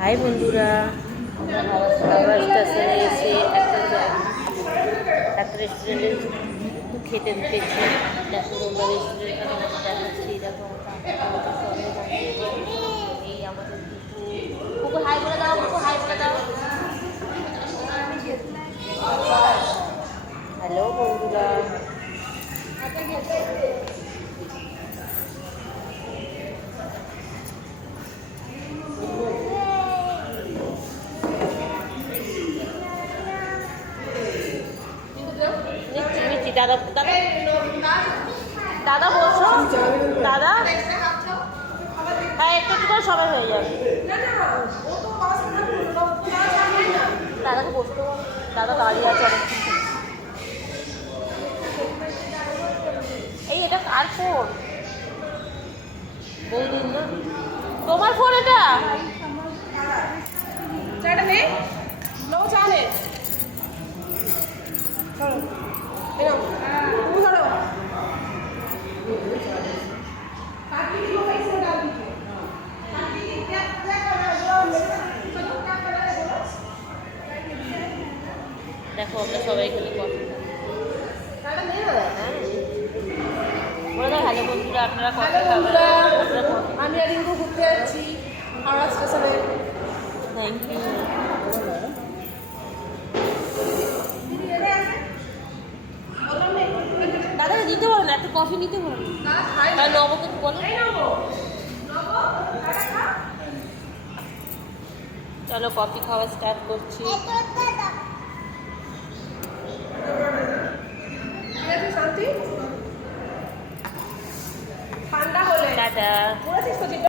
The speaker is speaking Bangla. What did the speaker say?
হাই বন্ধুরা, আমরা হাওড়া স্টেশনে এসে একটা রেস্টুরেন্টে খেতে ঢুকেছি। দেখো তোমরা রেস্টুরেন্টটা দেখাচ্ছি। দেখো এই আমাদের কুকু হাই বলে দাও, কুকু হাই বলে দাও। হ্যালো বন্ধুরা, দাদা দাদা দাদা বসো, দাদা হ্যাঁ একটু একটু করে সবাই হয়ে যাবে। দাদাকে বসতে বলো, দাদা দাঁড়িয়ে আছে অনেক কিছু। এই এটা কার ফোন? বৌদিন না, তোমার ফোন এটা? নেই নো চালে দেখো আমরা সবাই এখানে কফি বলে দাও হ্যালো বন্ধুরা, আপনারা কফি খাবেন? আমি আর রিঙ্কু ঘুরতে যাচ্ছি হাওড়া স্টেশনে। Thank you. দাদা দিতে পারো না, একটা কফি নিতে পারো না? নবকে বলো। চলো কফি খাওয়া স্টার্ট করছি।